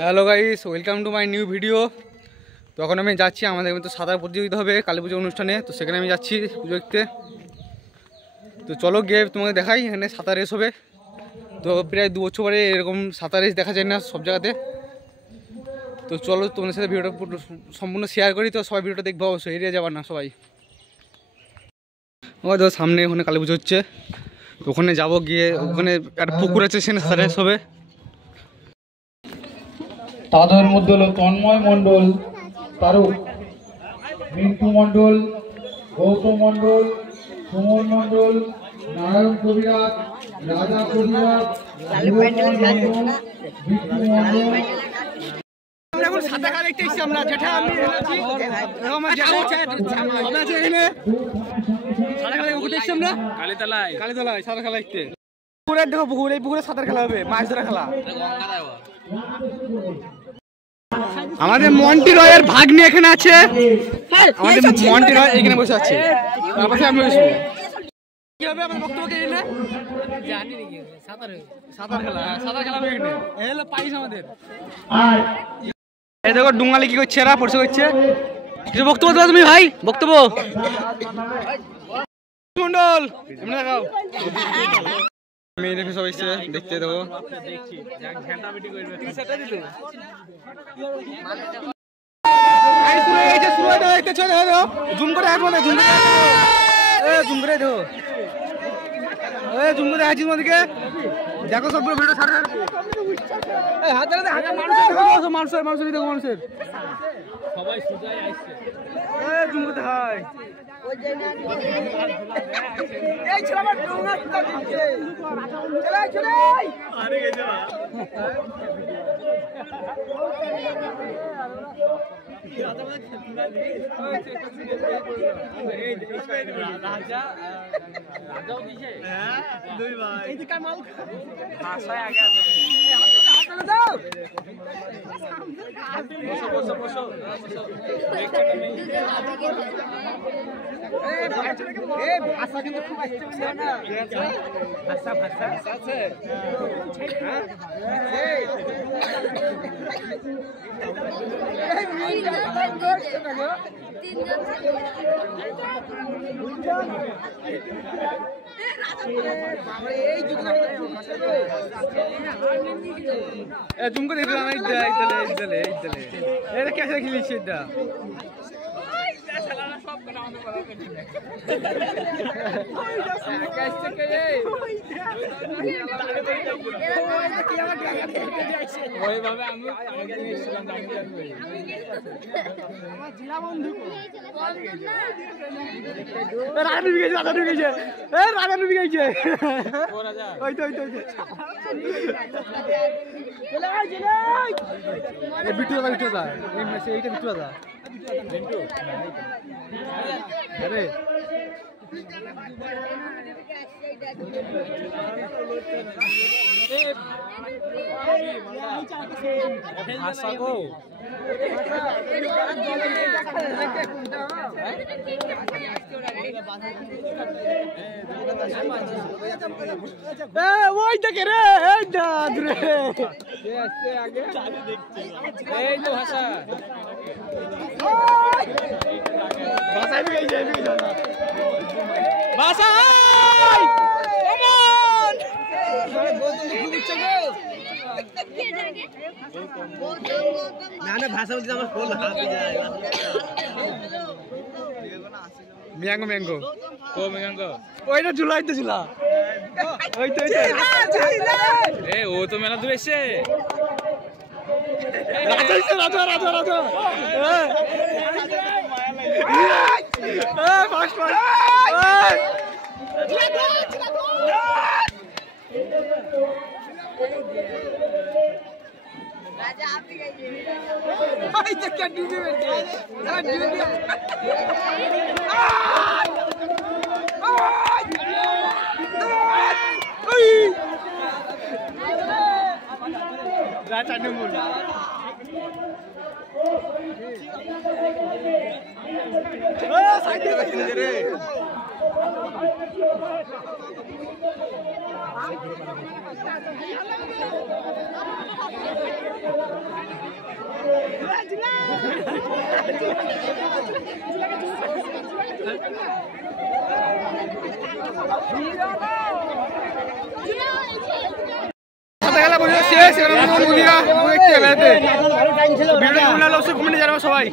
Hello guys, welcome to my new video. তো এখন আমি যাচ্ছি, আমাদের তো সাঁতার প্রতিযোগিতা হবে কালী পুজো অনুষ্ঠানে, তো সেখানে আমি যাচ্ছি পুজো দেখতে। তো চলো গিয়ে তোমাকে দেখাই, এখানে সাঁতার রেস হবে। তো প্রায় 2 বছর পরে এরকম সাঁতার রেস দেখা যায় না সব জায়গাতে। তো চলো তোমাদের সাথে ভিডিওটা সম্পূর্ণ শেয়ার করি। তো সবাই ভিডিওটা দেখবো অবশ্যই, এড়িয়ে যাবার না সবাই। ওই তো সামনে ওখানে কালী পুজো হচ্ছে, তো ওখানে যাবো, গিয়ে ওখানে একটা পুকুর আছে, সেখানে সাঁতার রেস হবে। তাদের মধ্যে হলো তন্ময় মণ্ডল, তারক, মিন্টু মণ্ডল, গৌতম মণ্ডল, সুমন মণ্ডল, নারায়ণ কবিরাজ, রাজা কবিরাজ, বিষ্ণু মণ্ডল। এখন সাঁতার কাটা দেখতে এসেছি আমরা, যেটা আমি কালীতলায় সাঁতার খেলা দেখতে। পুকুরের দেখো, পুকুর, এই পুকুরে সাঁতার খেলা হবে, মাছ ধরা খেলা। আমাদের মন্টি রয়ের ভাগ্নি এখানে আছে, আমাদের মন্টি রয় এখানে বসে আছে, তার পাশে আমি বসবো। কি হবে আমার বক্তব্য কে এনে জানি নাকি? সাঁতার খেলা, সাঁতার খেলা হবে এখানে। এই হলো পাইস আমাদের। এই দেখো ডুঙ্গালি কি করছে, এরা পড়ছে করছে। কিছু বক্তব্য দাও তুমি ভাই, বক্তব্য। মন্ডল এমনি দেখাও, মেয়ে দেখে সব এসছে দেখতে। দেখো জুম করে আসবো না, জুম করে দেখো, জুম করে আসছি তোমাদেরকে দেখো সবগুলো ভিডিও ছাড়। মানুষের মানুষের দেখো, মানুষের সবাই সুজাই আসছে, জুম করতে হয়। এই ছেলে আমার ডোঙা সুজা দিচ্ছে, চলে চলে আরে গেছে না। রাজা রাজাও দিছে, হ্যাঁ দুই ভাই এই দিকে মাল ভাষায় আগে আছে। হাত দাও, বসো বসো বসো, এই ভাষা কিন্তু খুব আসছে না, ভাষা ভাষা আছে হ্যাঁ। तुमको देख रहा है कैसे खेली सीधा बिट्टू था बिट्टू था अरे भाषा को ওই দেখে রে, এই দাদ রে, আগে এই তো ভাষা ভাষা भी गई ভাষা কমন আরে গৌতম খুব ইচ্ছা গো না না ভাষা বলতে আমার ফুল হাতে যায়। ম্যাঙ্গো ম্যাঙ্গো কো ম্যাঙ্গো ওইটা ঝুলাই তো ঝুলা ওই তো এ ও তো মেলা দূর এসে রাজা রাজা রাজা রাজা ফাস্ট ফাস্ট राजा आप भी गई भाई तो क्या डूबे बैठे हां डूबे राजा ने बोला ए साइड में बैठ रे সাঁতার খেলা পর্যন্ত শেষ, এবার নদীয়া দেখতে বেড়াতে। ভিডিওটা ভালো লাগলে অবশ্যই কমেন্টে জানাবো সবাই।